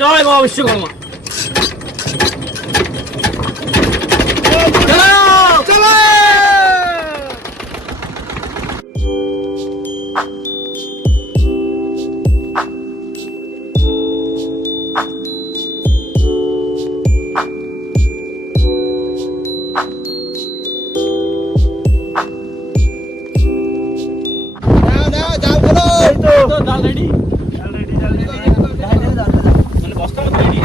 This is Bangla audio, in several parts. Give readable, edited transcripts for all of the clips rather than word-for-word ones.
জয় বাবা বিশ্বকর্মা। চলো জাল রেডি। মানে বস্তা মতো রেডি।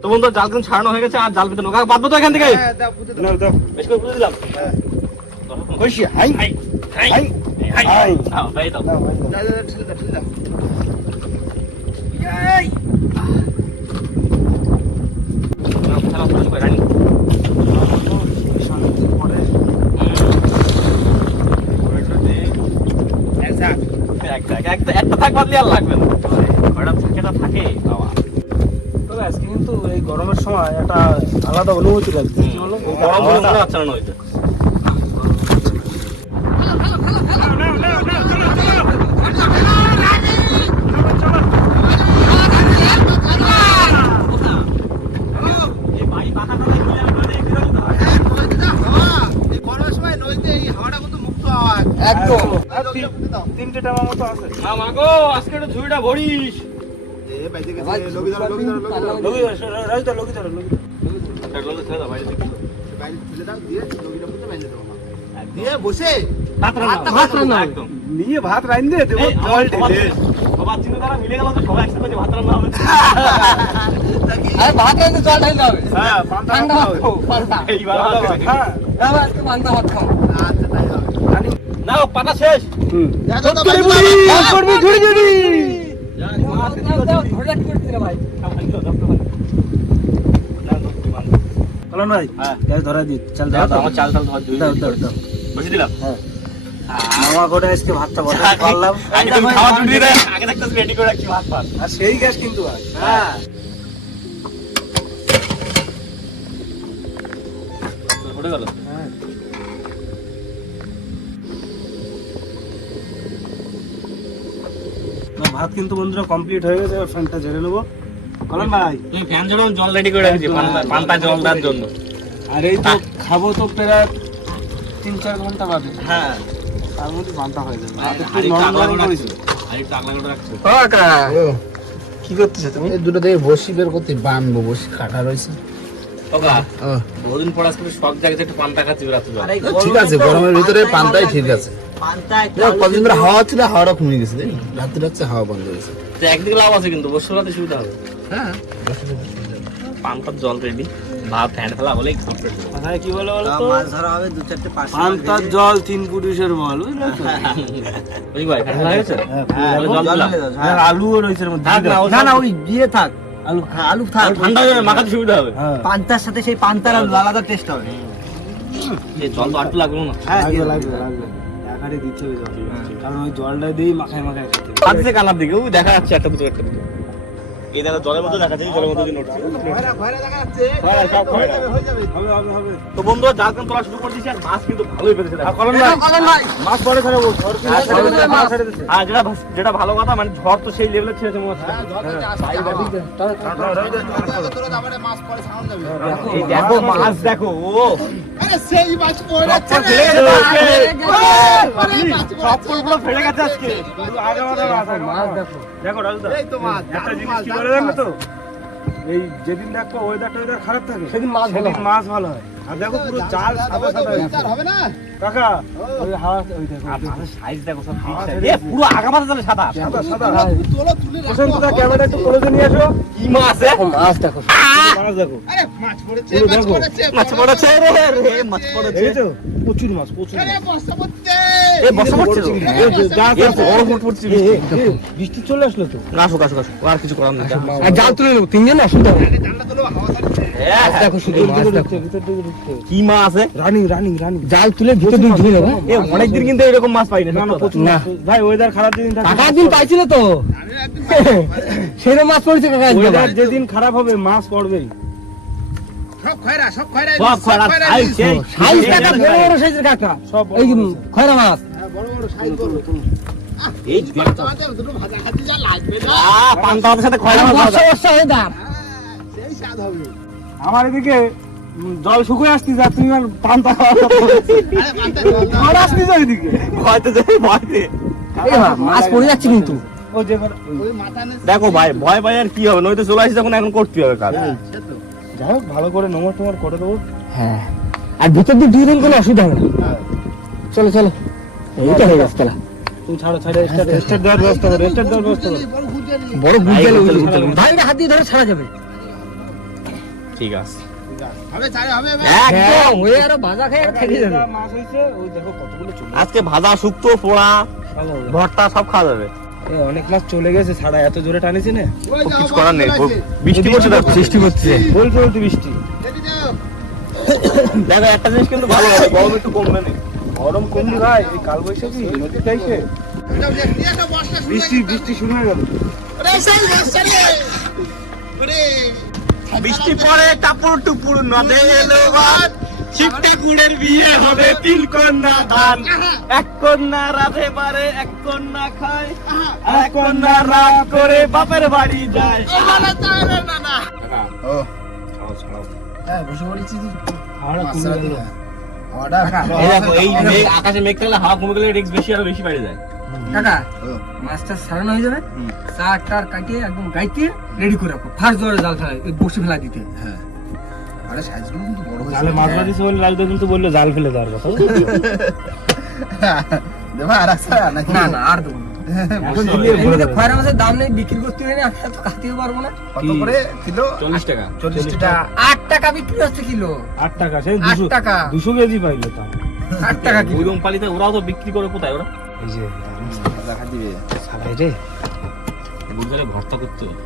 তো বন্ধু জাল কিন্তু ছাড়ানো হয়ে গেছে, আর জাল পেতে নৌকা বাঁধবো তো এখান থেকে। বেশ করে পুঁতে দিলাম। হাই হাই হাই হাই নাও ভাই দাও। একটা থাক বাদলি আর লাগবে না, ওটা থাকে বাবা। তবে আজকে কিন্তু এই গরমের সময় একটা আলাদা অনুভূতি লাগছে। কি হলো? গরম মনে হচ্ছে না নইতে। একদম 3টা মতো আছে। মাগো আজকে একটু ঝুড়িটা ভরিস। দিয়ে বসে নিয়ে ভাত রাইন দে দেবো। সবার চিন্তাধারা মিলে গেল তো সবাই একসাথে ভাত রান্না হবে। ভাত রাইতে জল ঢালতে হবে। হ্যাঁ পান্তা হবে। এইবার হ্যাঁ আজকে পান্তা ভাত খাও। আচ্ছা তাই হবে। নাও পাতা শেষ। করবি ঝুড়ি ঝুড়ি ধরে রাখতে পারছি না ভাই। বলো ভাই। হ্যাঁ। গ্যাস ধরা দি। চল দাও আমার চাল চাল ধর দাও দাও দাও। বসে দিলাম। হ্যাঁ মামা করে আজকে ভাতটা বসে পারলাম। আগে তুমি খাওয়া জুড়িয়ে দেয়, আগে দেখতে রেডি করে রাখছি ভাত ভাত। আর সেই গ্যাস কিন্তু আর হ্যাঁ উঠে গেল। হ্যাঁ ভাত কিন্তু বন্ধুরা কমপ্লিট হয়ে গেছে। ফ্যানটা ঝেড়ে নেবো। কলম ভাই তুমি ফ্যান ঝরানো জল রেডি করে রাখছি পান্তা জল দেওয়ার জন্য। আর এই তো খাবো তো প্রায় 3-4 ঘন্টা বাদে। হ্যাঁ তার মধ্যে পান্তা হয়ে যাবে। আর একটু একটু নরম আগলা নরম করে করেছি। আর একটু আগলা করে রাখছো। কি করতেছো তুমি? এই দুটো থেকে বসি বের করতে বানবো, বসি কাটা রয়েছে। ওগা বহুদিন পর আজকে শখ জাগছে একটু পান্তা খাচ্ছি রাতে জল। ঠিক আছে, গরমের ভিতরে পান্তাই ঠিক আছে। কদিন ধরে হাওয়া ছিল, হাওয়াটা কমে গেছে। রাত্রে হচ্ছে হাওয়া বন্ধ হয়েছে। তো একদিকে লাভ আছে কিন্তু বসে রাতে সুবিধা হবে। হ্যাঁ পান্তার জল রেডি, ভাত ফ্যান ফেলা হলেই কমপ্লিট। কথায় কি বলে বলো তো? মাছ ধরা হবে 2-4টে পাঁচশো। পান্তার জল 3 পুরুষের বল, বুঝলে তো? ওই ভাই ফ্যান ফেলা হয়েছে। তাহলে জল দিলাম। আর আলুও রয়েছে এর মধ্যে। থাক না, না না, ওই দিয়ে থাক। আলু হ্যাঁ, আলু থাক। ঠান্ডা হয়ে যাবে, মাখাতে সুবিধা হবে। হ্যাঁ পান্তার সাথে সেই পান্তার আলু আলাদা টেস্ট হবে। এই জল তো আটটু লাগলো না। হ্যাঁ লাগবে লাগবে লাগবে। একারে দিতে হবে জল। কারণ ওই জলটা দিয়েই মাখায় মাখায় খেতে হবে। পাঁচ থেকে কানার দিকে ওই দেখা যাচ্ছে একটা দুটো একটা দুটো। এই দেখো জলের মধ্যে দেখা যাচ্ছে, জলের মধ্যে দিয়ে নড়ছে। খয়রা, সব খয়রা। হবে হবে হবে। তো বন্ধুরা জাল কিন্তু তোলা শুরু করে দিয়েছি, আর মাছ কিন্তু ভালোই পেয়েছে দেখো। কলম ভাই মাছ পরে ছাড়াবো। ঝড় কি মাছ ছেড়ে দিচ্ছে। আর যেটা ভালো কথা, মানে ঝড় তো সেই লেভেলে ছেড়েছে মনে হচ্ছে। এই দেখো মাছ দেখো, ও ফেলে গেছে তো আজকে। সব পুরো ফেলে গেছে আজকে। আগে মাছ দেখো। দেখো রাজদা, একটা জিনিস কি বলে জানো তো? এই যেদিন দেখো ওয়েদার খারাপ থাকে সেদিন মাছ ভালো হয়। আর দেখো পুরো জাল সাদা সাদা হবে না কাকা? ওই হাওয়া ওই দেখো আর মাছের সাইজ দেখো, সব ঠিক সাইজ। এ পুরো আগা মাথা তাহলে সাদা। সাদা সাদা। প্রশান্ত দা ক্যামেরা একটু ক্লোজে নিয়ে এসো। কি মাছ এ? মাছ দেখো। মাছ দেখো। মাছ পড়েছে, দেখো মাছ পড়েছে রে, মাছ পড়েছে। দেখেছো? প্রচুর মাছ প্রচুর মাছ। এ বসা পড়ছে তো। বৃষ্টি চলে আসলো তো। আসো আসো আসো, আর কিছু করার নেই। আর জাল তুলে নেবো, 3 জন আসুন। হ্যাঁ, দেখো শুধু মাছ দেখো। কি মাছ এ? Running running running. জাল তুলে ভিতরে ঢুকে নেবো। এ অনেকদিন কিন্তু এরকম মাছ পাই না। না না প্রচুর না। মাছ। ভাই ওয়েদার খারাপ যেদিন থাকে কাকা দিন পাইছিল তো, সেরকম মাছ পড়েছে কাকা। ওয়েদার যেদিন খারাপ হবে মাছ পড়বেই। সব খয়রা সব খয়রা সাইজটা বড় বড় সাইজের কাকা সব বড় এই বড় খয়রা মাছ বড় সাইজ বড় এই দুটো ভাজা খাতে যা লাগবে না পান্তা ভাতের সাথে খয়রা মাছ বর্ষা বর্ষা হয়ে দাম সেই স্বাদ হবে। আমার এদিকে জল শুকিয়ে আসতে যা তুমি আর পান্তা আরে পান্তা ঝড় আসতে যা এদিকে ভয়তে যাই ভয়তে এই মাছ পড়ে যাচ্ছে কিন্তু ও যে করে ওই মাথা নে দেখো ভাই ভয় ভাই আর কি হবে নয়তো চলে আসি যখন এখন করতে হবে কাজ সে তো যাই হোক ভালো করে নোংর টোমর করে দেবো হ্যাঁ আর ভিতর দিয়ে দুই দিন কোনো অসুবিধা হবে না চলো চলো এইটা হয়ে গেছে চলা তুমি ছাড়ো স্টার্ট দেওয়ার ব্যবস্থা করো স্টার্ট দেওয়ার ব্যবস্থা করো বড় ফুলজানি বড় বুঝলে এই ভাইটা হাত দিয়ে ধরে ছাড়া যাবে ঠিক আছে হবে ছাড়ে হবে একদম ওই আরো ভাজা খেয়ে খেয়ে যাবে মাছ হয়েছে ওই দেখো কতগুলো চলে আজকে ভাজা শুক্তো পোড়া ভর্তা সব খাওয়া যাবে এ, অনেক মাছ চলে গেছে ছাড়া এত জোরে টানেছে না ওই যাও কিছু করার নেই বড় বৃষ্টি পড়ছে দেখো সৃষ্টি করছে বলতে বলতে বৃষ্টি রেডি যাও দেখো একটা জিনিস কিন্তু ভালো হবে গরম একটু কমবে না গরম কমলি ভাই এই কালবৈশাখী নদী চাইছে যাও নিয়ে আসো বর্ষা শুরু বৃষ্টি বৃষ্টি শুরু হয়ে গেল রে সেই বর্ষা রে ওরে বৃষ্টি পড়ে টাপুর টুপুর নদে এলো বাদ শিবটে গুড়ের বিয়ে হবে তিন কন্যা দান এক কন্যা রাধে পারে এক কন্যা খায় এক কন্যা রাগ করে বাপের বাড়ি যায় এবারে তারে নানা ও ছাড়াও ছাড়াও হ্যাঁ বসে পড়েছি হাওড়া কমে গেল অর্ডার এই দেখো এই মেঘ আকাশে মেঘ থাকলে হাওয়া কমে গেলে রিস্ক বেশি আরো বেশি বেড়ে যায় কাকা মাছটা সারানো হয়ে যাবে চার টার কাটিয়ে একদম গাইতে রেডি করে রাখো ফার্স্ট জোরে জাল ফেলা বসে ফেলা দিতে হ্যাঁ আরে সাইজগুলো কিন্তু বড় হয়েছে জালে মাছ মারিস বলে রাজদা কিন্তু বললো জাল ফেলে দেওয়ার কথা দেবা আর আসা নাকি না না আর দেবো না। এমনিতে খয়রা মাছের দাম নেই বিক্রি করতে হয় না আমি তো কাটতেও পারবো না কত করে কিলো 40 টাকা 40 টাকা 8 টাকা বিক্রি হচ্ছে কিলো 8 টাকা সেই 8 টাকা 200 কেজি পাইলো তা 8 টাকা কিলো ওইরকম পালিতে ওরাও তো বিক্রি করে কোথায় ওরা এই যে দেখা দিবে সালাই রে বুঝলে ভর্তা করতে হবে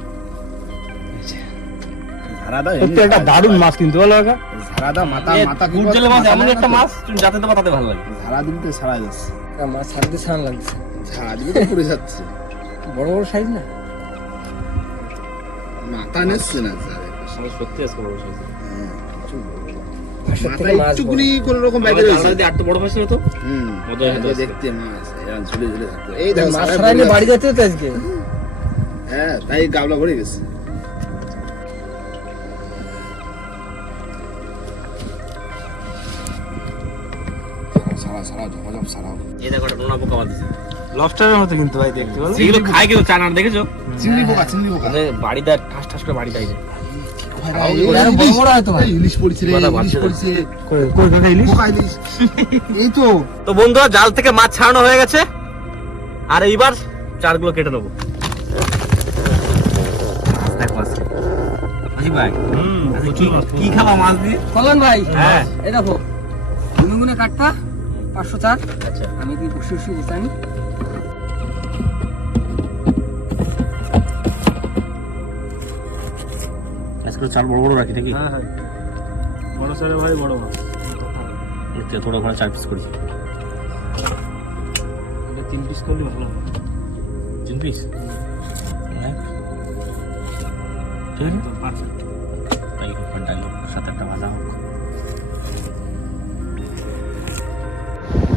ঝাড়াদা সত্যি একটা দারুণ মাছ কিন্তু বলো কাকা ঝাড়াদা মাথা মাথা কি গুড় মাছ এমন একটা মাছ তুমি যাতে দেবা তাতে ভালো লাগে ঝাড়া দিন তো ছাড়া যাচ্ছে মাছ ছাড়তে ছাড় লাগছে ঝাড়া দিলে তো পড়ে যাচ্ছে বড় বড় সাইজ না মাথা নেচ্ছে না আসলে সত্যি আজকে বড় সাইজ পাঁচশো মাথা থেকে মাছ একটুকুনি কোন রকম বাইরে রয়েছে যদি আটটা বড় মাছ হতো হুম মজা হতো আজকে। দেখতে মাছ এরকম ঝুলে ঝুলে থাকতো এই বড়। দেখো মাছ সারা ছাড়াইলে পড়ে বাড়ি যাচ্ছে। যেতে হতো আজকে হ্যাঁ তাই গাবলা ভরে গেছে সারা সারা ঝকঝক সারা এই দেখো একটা নোনা পোকা বাঁধছে লবস্টারের মতো কিন্তু ভাই দেখতে বলো সেগুলো খায় কিন্তু চানা দেখেছো চিংড়ি পোকা আমাদের বাড়িতে ঠাস ঠাস করে বাড়ি খাই যায় ওরা আরো বড় বড় হয়তো ভাই। এই ইলিশ পড়ছে রে কথা ইলিশ বাচ্চাদের। পড়ছে কই কই কাকা ইলিশ পোকা ইলিশ এই তো তো বন্ধুরা জাল থেকে মাছ ছাড়ানো হয়ে গেছে আর এইবার চারগুলো কেটে নেবো দেখো আজকে হাসি ভাই আজকে কি খাবা মাছ দিয়ে কল্যাণ ভাই হ্যাঁ। এই দেখো গুনে কাটপা 504 আচ্ছা আমি কি বসে বসে বসানি আজকে চাল বড় বড় রাখি নাকি হ্যাঁ হ্যাঁ বড় সারে ভাই বড় মাছ দেখতে থোড়া করে 4 পিস করেছি এটা 3 পিস করলে ভালো হবে 3 পিস ঠিক আছে একদম পারফেক্ট তাই হোক ডাল সাথে একটা ভাজা হোক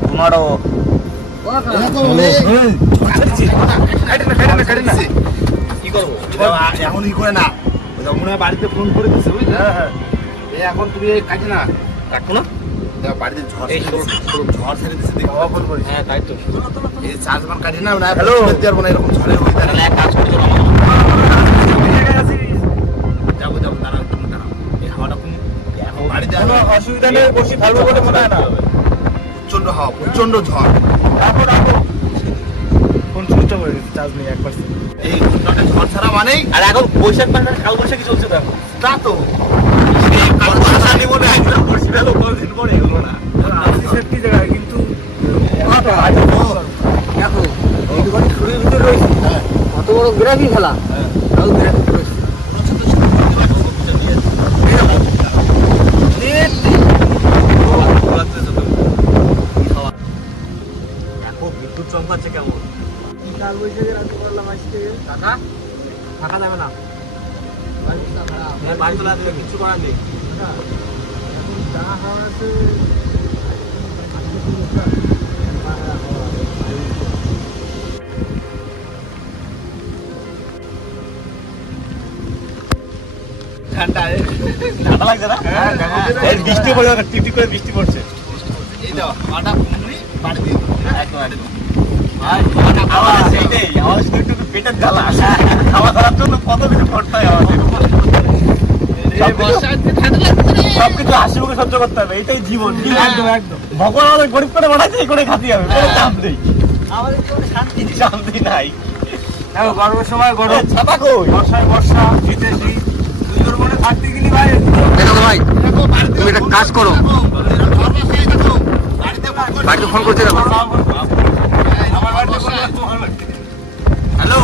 টমেটো এরকম হলে কি করবো এখন ই করে না ওই তো মনে হয় বাড়িতে ফোন করে দিছে বুঝলি এই এখন তুমি এই কাটে না কাটবো না দেখো বাড়িতে ঝড় এই ছেড়ে দিছে, ঝড় ছেড়ে দিছে দেখো হাওয়া ফোন করে হ্যাঁ তাই তো এই চার্জ মান কাটে না না হ্যালো। পারবো না এরকম ঝড়ের ওয়েদারে তাহলে এক কাজ করি চলো যাবো যাবো দাঁড়াও তুমি দাঁড়াও এই হাওয়াটা কোন এখন বাড়িতে কোনো অসুবিধা নেই বসে থাকবো বলে মনে হয় না প্রচন্ড হাওয়া প্রচন্ড ঝড় ফোন সুইচ অফ হয়ে গেছে চার্জ নেই 1% এই ঘন্টাটা ঝড় ছাড়া মানেই আর এখন বৈশাখ মাসে কাল বৈশাখী চলছে তো এখন তা তো ভাষা নিব না একদম বসে গেল কতদিন পরে এগুলো না সেফটি জায়গায় কিন্তু দেখো এই দোকানে ছুরির ভিতরে রয়েছে কত বড় গ্রাফি খেলা তাও গ্রাফি রয়েছে দেখো বিদ্যুৎ চমকাচ্ছে কেমন কাল বৈশাখে রাতে করলাম আজকে কাকা থাকা যাবে না বাড়ি চলে আসবে কিচ্ছু করার নেই ঠান্ডা লাগছে না? এই বৃষ্টি পড়ে টিপটিপ করে বৃষ্টি পড়ছে। আওয়াজ সেইটাই, আওয়াজ তো একটু পেটের জ্বালা। খাওয়া দাওয়ার জন্য কত কিছু করতে হয় আমাদের। সবকিছু হাসি মুখে সহ্য করতে হবে, এটাই জীবন। একদম একদম। ভগবান আমাদের গরিব করে বানাইছে, এই করে খাতে হবে, কোনো চাপ নেই। আমাদের কোনো শান্তি নাই। দেখো গরমের সময় গরম, ছাতা কই? বর্ষায় বর্ষা, শীতে শীত, দুটোর মনে থাকতে গেলি ভাই। দেখো ভাই, তুমি একটা কাজ করো, বাড়িতে ফোন করতে দেখো। আমার বাড়িতে বললে তোমার বাড়িতে। হ্যালো,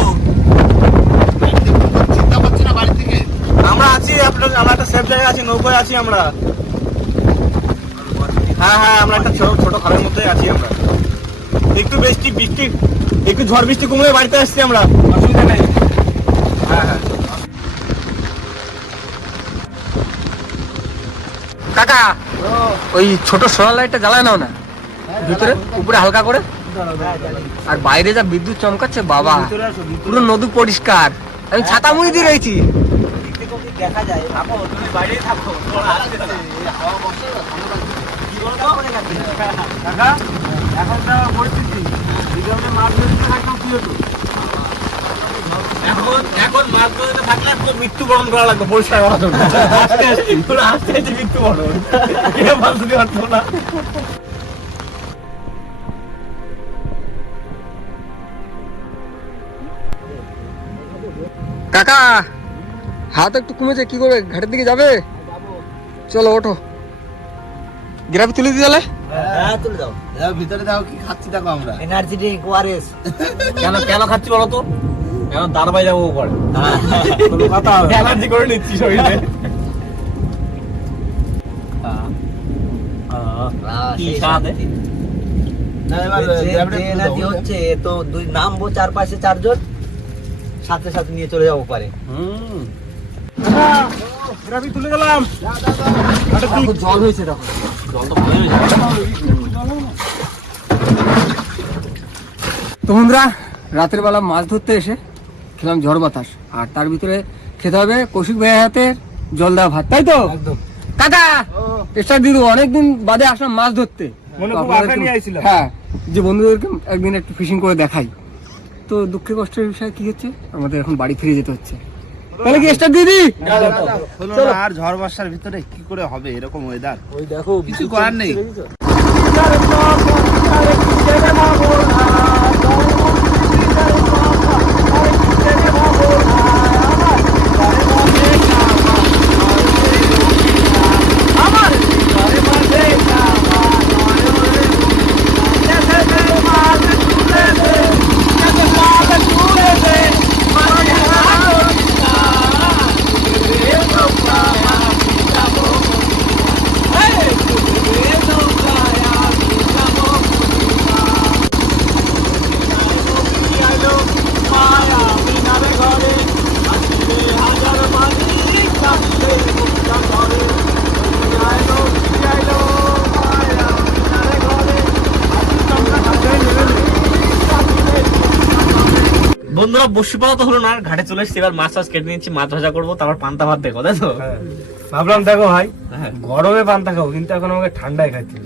আমরা আছি আপনার, আমরা একটা সেফ জায়গায় আছি, নৌকায় আছি আমরা। হ্যাঁ হ্যাঁ, আমরা একটা ছোট খালের মধ্যে আছি আমরা। একটু বৃষ্টি একটু ঝড় বৃষ্টি কমলে বাড়িতে আসছি আমরা, অসুবিধা নেই। হ্যাঁ হ্যাঁ। কাকা, ওই ছোট সোলার লাইটটা জ্বালায় নাও না ভিতরে, উপরে হালকা করে। আর বাইরে যা বিদ্যুৎ চমকাচ্ছে বাবা, পুরো নদী পরিষ্কার। আমি ছাতা মুড়ি দিয়ে রয়েছি। দেখা যায়, থাকো তুমি বাইরেই থাকো, তোরা আসতে দাও। কি বলতো? কাকা, এখন যা পরিস্থিতি, যদি আমরা মাছ ধরতে থাকতাম কি হতো? এখন মাছ ধরতে থাকলে তো মৃত্যুবরণ করা লাগবে পরিষ্কার করার জন্য। আস্তে আস্তে মৃত্যুবরণ, এটা মাছ ধরতে পারতো না। কাকা, হাত একটু কমেছে, কি করবে? ঘাটের দিকে যাবে? চলো ওঠো, গ্রাফি তুলে দিয়ে গেলে। হ্যাঁ তুলে দাও। ভিতরে দাও, কি খাচ্ছি দেখো আমরা। Energy drink, ORS. কেন খাচ্ছি বলো তো? কেন দাঁড়াবাই যাবো ওপর, কোনো কথা হবে না। এনার্জি করে নিচ্ছি শরীরে। কি স্বাদ না, এবার গ্রামটা তুলে এনার্জি দাও। হচ্ছে তো, দুই নামবো, চারপাশে চারজন, সাথে সাথে নিয়ে চলে যাবো পারে। গ্রাফি তুলে গেলাম। জল হয়েছে দেখো। জল তো ভালোই হয়েছে। তো বন্ধুরা, রাতের বেলা মাছ ধরতে এসে খেলাম ঝড় বাতাস, আর তার ভিতরে খেতে হবে কৌশিক ভাইয়ের হাতে জল দেওয়া ভাত, তাই তো? কাকা, চেষ্টা দিদু, অনেকদিন বাদে আসলাম মাছ ধরতে। মনে তো খুব আপনাদেরকে- আশা নিয়ে আইছিলাম। হ্যাঁ, যে বন্ধুদেরকে একদিন একটু ফিশিং করে দেখাই। তো দুঃখের কষ্টের বিষয় কি হচ্ছে, আমাদের এখন বাড়ি ফিরে যেতে হচ্ছে। তাহলে কি স্টার্ট দিদি? হলো না, আর ঝড় বর্ষার ভিতরে কি করে হবে এরকম ওয়েদার? ওই দেখো, কিছু করার নেই। বন্ধুরা, বসি পাওয়া তো হলো না, ঘাটে চলে এসেছি, এবার মাছ কেটে নিচ্ছি, মাছ ভাজা করবো, তারপর পান্তা ভাত দেখো, তাই তো? হ্যাঁ। ভাবলাম দেখো ভাই, হ্যাঁ। গরমে পান্তা খাবো, কিন্তু এখন আমাকে ঠান্ডায় খাচ্ছি।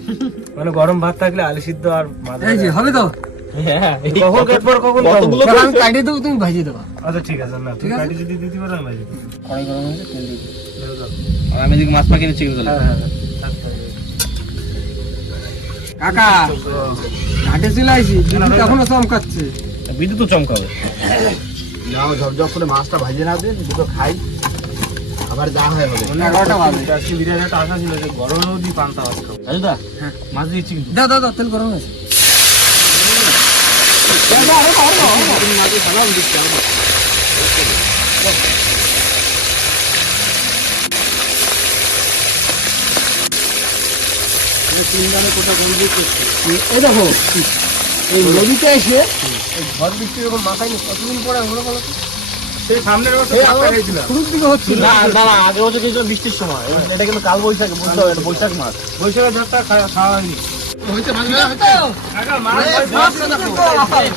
মানে গরম ভাত থাকলে আলু সিদ্ধ আর মাছ এই যে ভাজা। হবে তো? হ্যাঁ, এই কখন কেটবো আর কখন খাবো? কতগুলো তাহলে আমি কাটিয়ে দেবো, তুমি ভাজিয়ে দেবা। আচ্ছা ঠিক আছে, না তুমি ঠিক আছে। কাটি যদি দিতে পারো আমি দিতে কড়াই গরম হয়েছে, তেল দিয়ে দিই। আর আমি এদিকে মাছ পাকিয়ে নিচ্ছি কিন্তু। হ্যাঁ হ্যাঁ কাকা, ঘাটে চলে আসি, বিদ্যুৎ এখনো চমকাচ্ছে। বিদ্যুৎ তো চমকাবে। নাও, ঝপঝপ করে মাছটা ভাজিয়ে না দিন, দুটো খাই, আবার যা হয় হবে। 11টা বাজে। আজকে বিরিয়ানি একটা আশা ছিল যে গরমেও দি পান্তা ভাত খাবো। দাদা, হ্যাঁ। মাছ দিচ্ছি কিন্তু। দাও দাও দাও, তেল গরম হয়েছে। এই দেখো, এই নদীতে এসে এই ঝড় বৃষ্টি যখন মাথায় নিয়ে কতদিন পরে হলো বলো তো? সেই সামনের বছর এই 7 আমার টাকা দিয়েছিলাম। শুরুর দিকে হচ্ছিল না না না, আগের বছর কিন্তু বৃষ্টির সময়, এটা কিন্তু কাল বৈশাখ, বুঝতে হবে, এটা বৈশাখ মাস। বৈশাখের ঝড়টা খাওয়া হয়নি। হয়েছে মাছ ভাজা হচ্ছে কাকা, মাছ এই হয়েছে। মাছ দেখো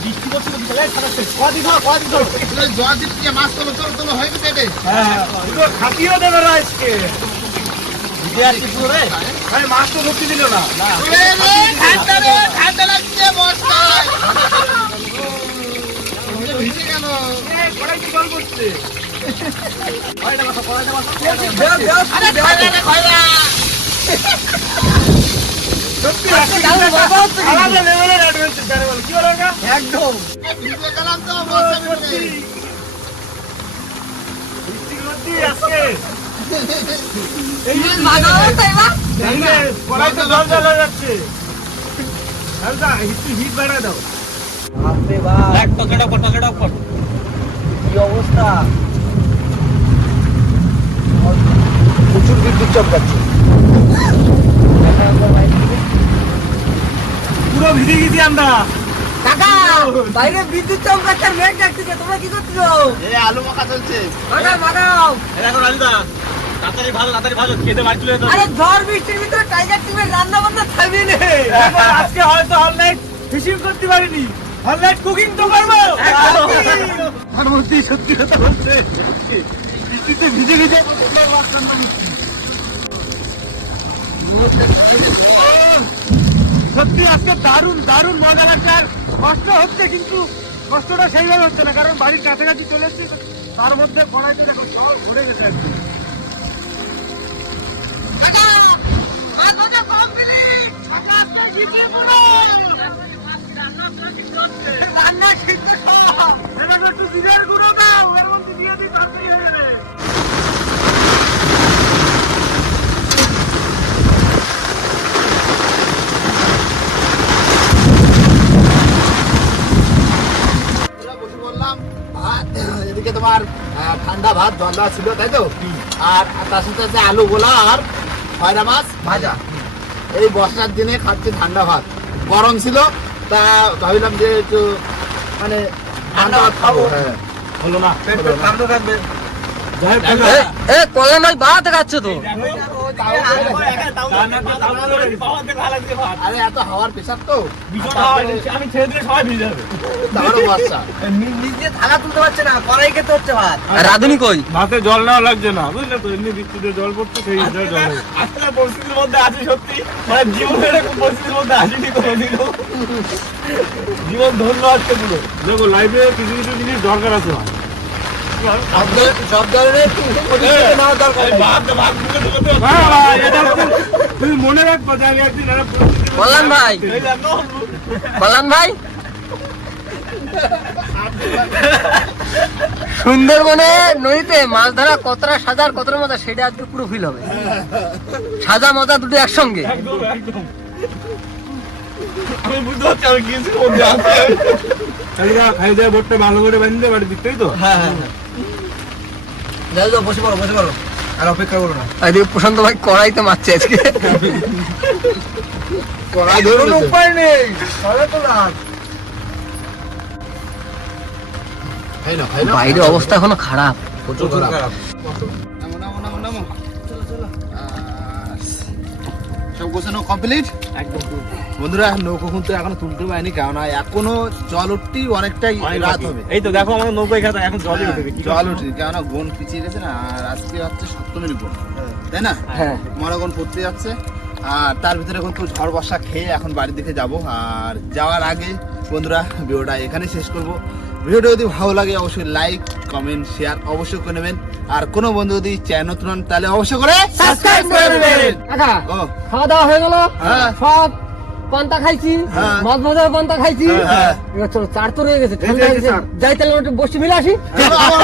বৃষ্টি করছে তো বিশাল, এই ছাড়াচ্ছে, কদিন ধর। এই জল দিতে মাছ তোলো হয়ে গেছে এটা হ্যাঁ, দুটো খাতিও দেবে না আজকে। ভিজে আসছি পুরো রে। আরে মাছ তো মুক্তি দিল না। ঠান্ডা লাগছে বর্ষায় ভিজে গেল এই, কড়াই কি জল পড়ছে? কয়টা মাথা, কয়টা মাথা? সত্যি দারুণ মজা হচ্ছে কিন্তু। আলাদা লেভেলের অ্যাডভেঞ্চার, তাই বল। কি হলো কাকা? একদম ভিজে গেলাম তো বর্ষা সত্যি। ভিজে বৃষ্টি সত্যি আজকে। মজা হচ্ছে এবার এই যে, কড়াইতে জল জল হয়ে যাচ্ছে। হালকা হিট বাড়ায় দাও। এক টকেটা কর। কি অবস্থা? প্রচুর বিদ্যুৎ চমকাচ্ছে পুরো ভিজে গেছি আমরা। কাকা বাইরে বিদ্যুৎ চমকাচ্ছে আর মেঘ ডাকতেছে, তোমরা কি করছো? এই আলু মাখা চলছে মাগাও এই দেখো রাজুদা, তাড়াতাড়ি ভাজো, খেতে বাড়ি চলে যেতে হবে। আরে ঝড় বৃষ্টির ভিতরে টাইগার টিমের রান্না বান্না থাকবে না। এখন আজকে হয়তো অল নাইট ফিশিং করতে পারিনি, অল নাইট কুকিং তো করবো। আর মধ্যে সত্যি কথা বলছে, বৃষ্টিতে ভিজে ভিজে মাছ রান্না করছি। সত্যি আজকে দারুণ দারুণ মজা লাগছে। আর কষ্ট হচ্ছে, কিন্তু কষ্টটা সেইভাবে হচ্ছে না, কারণ বাড়ির কাছাকাছি চলে এসেছি, তার মধ্যে কড়াইতে দেখো সব ভরে গেছে একদম। রান্না সিদ্ধ সব। এবার একটু জিরের গুঁড়ো দাও, এর মধ্যে দিয়ে দিই, তাড়াতাড়ি হয়ে যাবে। বসে বললাম ভাত, এদিকে তোমার ঠান্ডা ভাত জল দেওয়া ছিল তাই তো, আর তার সাথে আছে আলু গোলা আর খয়রা মাছ ভাজা। এই বর্ষার দিনে খাচ্ছি ঠান্ডা ভাত, গরম ছিল তা ভাবিলাম যে একটু মানে ঠান্ডা ভাত খাবো। হ্যাঁ হলো না, পেট ঠান্ডা থাকবে। যাই হোক কাকা, এ কলা নয় ভাত খাচ্ছে তো। আরে এত হাওয়ার প্রেশার তো, আমি ছেড়ে দিলে সবাই ভিজে যাবে। তারও বর্ষা নিজে থালা তুলতে পারছে না, কড়াই খেতে হচ্ছে ভাত। আর রাধুনি কই? ভাতে জল নেওয়া লাগছে না, বুঝলে তো, এমনি বৃষ্টিতে জল পড়ছে, সেই হিসাবে জল হবে। আসলে পরিস্থিতির মধ্যে আছি সত্যি, মানে জীবনের এরকম পরিস্থিতির মধ্যে আসিনি কোনোদিনও। জীবন ধন্য আজকে পুরো। দেখো লাইফে কিছু কিছু জিনিস দরকার আছে ভাই। সব ধরনের নেওয়া দরকার। ভাত মুখে ঢুকাতে হবে। হ্যাঁ ভাই, এটা হচ্ছে, তুমি মনে রাখবো যে আমি একদিন একটা পরিস্থিতির মধ্যে- কল্যাণ ভাই, এই জানো? কল্যাণ ভাই, সুন্দরবনে নদীতে মাছ ধরা কতটা সাজা আর কতটা মজা সেটা আজকে পুরো ফিল হবে। সাজা মজা দুটো একসঙ্গে। একদম। আমি বুঝতে পারছি আমি গিয়েছি মধ্যে আসতে। খাই দেয় বোটটা ভালো করে বাঁধতে বাড়ি দিকটাই তো। হ্যাঁ হ্যাঁ হ্যাঁ। যাই তো, বসে পড়ো আর অপেক্ষা করো না। এদিকে প্রশান্ত ভাই কড়াইতে মারছে আজকে। কড়াই ধরে কোনো নিয়েছে। উপায় নেই, তাহলে তো না। খাই না, খাই না। বাইরে অবস্থা এখনো খারাপ। প্রচুর খারাপ। খারাপ। নামো। সব গোছানো কমপ্লিট একদম। বন্ধুরা, নৌকো কিন্তু এখনো তুলতে পারিনি, কারণ এখনো জল উঠতেই অনেকটাই রাত হবে। এই তো দেখো আমাদের নৌকায় খাতা এখন জলই উঠবে। কি জল উঠে, কেননা গোন পিছিয়ে গেছে না, আর আজকে হচ্ছে সপ্তমীর গোন, তাই না? হ্যাঁ। মরাগন পড়তে যাচ্ছে, আর তার ভিতরে কিন্তু ঝড় বর্ষা খেয়ে এখন বাড়ির দিকে যাব। আর যাওয়ার আগে বন্ধুরা ভিডিওটা এখানে শেষ করব। ভিডিওটা যদি ভালো লাগে অবশ্যই লাইক কমেন্ট শেয়ার অবশ্যই করে নেবেন, আর কোনো বন্ধু যদি চ্যানেল নতুন হন তাহলে অবশ্যই করে সাবস্ক্রাইব করে দেবেন। আচ্ছা, ও খাওয়া দাওয়া হয়ে গেল, হ্যাঁ। সব পান্তা খাইছি, হ্যাঁ। মাছ ভাজার পান্তা খাইছি। হ্যাঁ। এবার চলো, চার তো রয়ে গেছে, এই যে ঠান্ডা এই যে হয়ে গেছে। চার। যাই তাহলে আমরা একটু বসে মিলে আসি। চলো, আবার।